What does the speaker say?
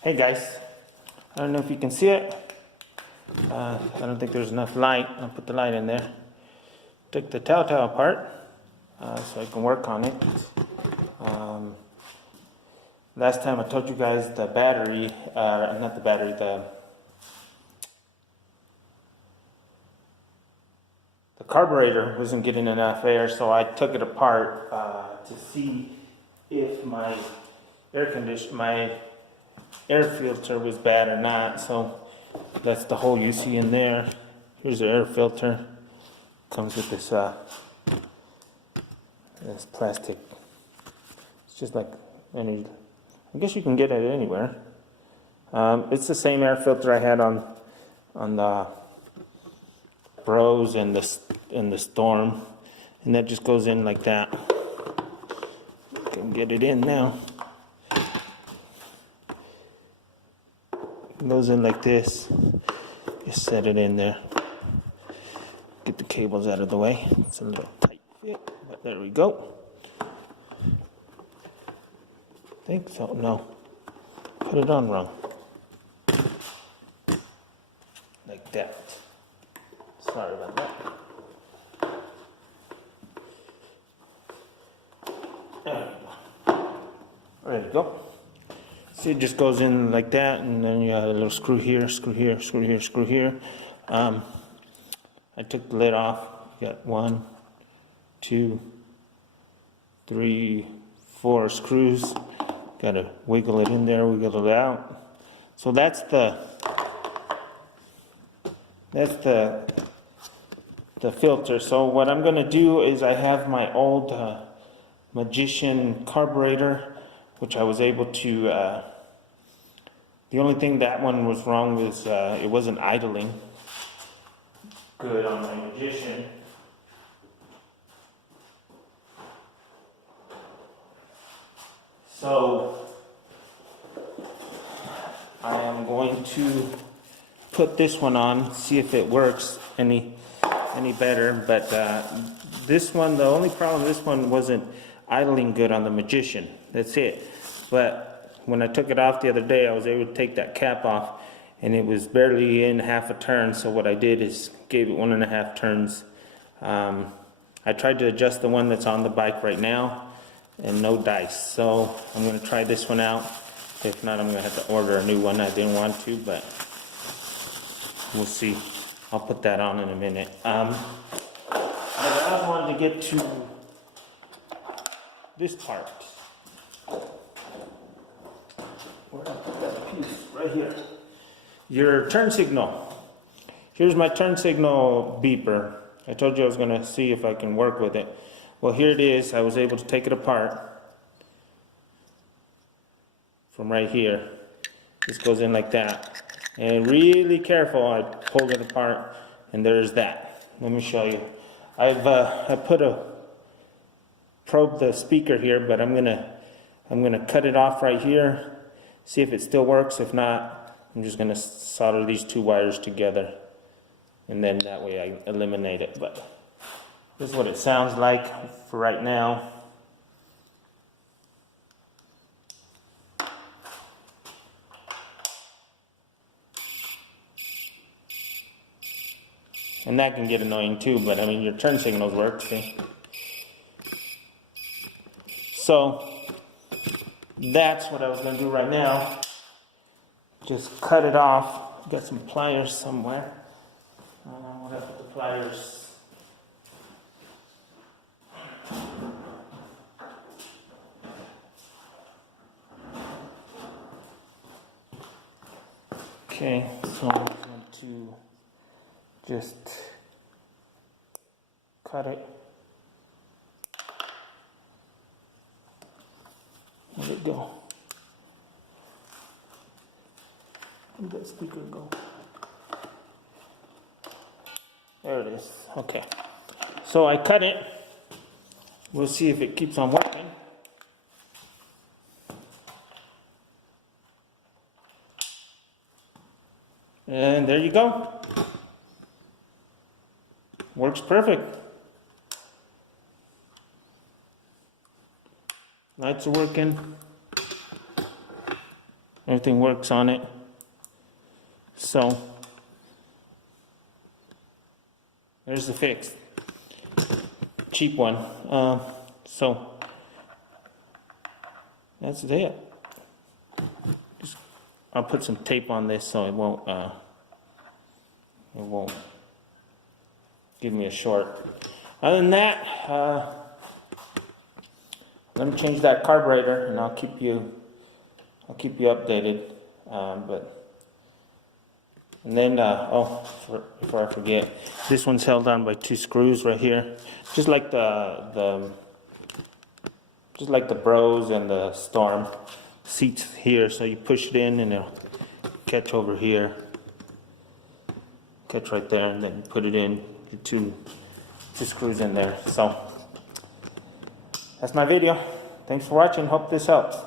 Hey guys, I don't know if you can see it. I don't think there's enough light. I'll put the light in there. Took the Taotao apart so I can work on it. Last time I told you guys the battery, not the battery, the carburetor wasn't getting enough air, so I took it apart to see if my air filter was bad or not. So that's the hole you see in there. Here's the air filter. Comes with this this plastic. It's just like any. I guess you can get it anywhere. It's the same air filter I had on the Bros and the Storm, and that just goes in like that. Can get it in now. It goes in like this. Just set it in there. Get the cables out of the way. It's a little tight fit, but there we go. Think so? No. Put it on wrong. Like that. Sorry about that. There we go. Ready to go. See, it just goes in like that, and then you have a little screw here, screw here, screw here, screw here. I took the lid off. You got 1, 2, 3, 4 screws. Got to wiggle it in there, wiggle it out. So that's the filter. So what I'm going to do is I have my old Magician carburetor, which I was able to. The only thing that one was wrong was it wasn't idling good on my Magician. So I am going to put this one on, see if it works any better. But this one, the only problem, this one wasn't idling good on the Magician. That's it. But when I took it off the other day, I was able to take that cap off, and it was barely in half a turn. So what I did is gave it 1.5 turns. I tried to adjust the one that's on the bike right now, and no dice. So I'm going to try this one out. If not, I'm going to have to order a new one. I didn't want to, but we'll see. I'll put that on in a minute. But I wanted to get to this part. Where did I put that piece? Right here. Your turn signal. Here's my turn signal beeper. I told you I was going to see if I can work with it. Well, here it is. I was able to take it apart from right here. This goes in like that. And really careful, I pulled it apart, and there's that. Let me show you. I probed the speaker here, but I'm gonna cut it off right here. See if it still works. If not, I'm just gonna solder these 2 wires together, and then that way I eliminate it. But this is what it sounds like for right now. And that can get annoying too, but I mean, your turn signals work, see? So that's what I was going to do right now. Just cut it off. Got some pliers somewhere. What I put the pliers? Okay, so I'm going to just cut it. Where'd it go? Where'd that speaker go? There it is. Okay. So I cut it. We'll see if it keeps on working. And there you go. Works perfect. Lights are working. Everything works on it. So there's the fix. Cheap one. So that's it. I'll put some tape on this so it won't give me a short. Other than that, I'm gonna change that carburetor, and I'll keep you updated. And then before I forget, this one's held on by 2 screws right here, just like the Bros and the Storm seats here. So you push it in, and it'll catch over here, catch right there, and then you put it in. The two screws in there. So that's my video. Thanks for watching. Hope this helps.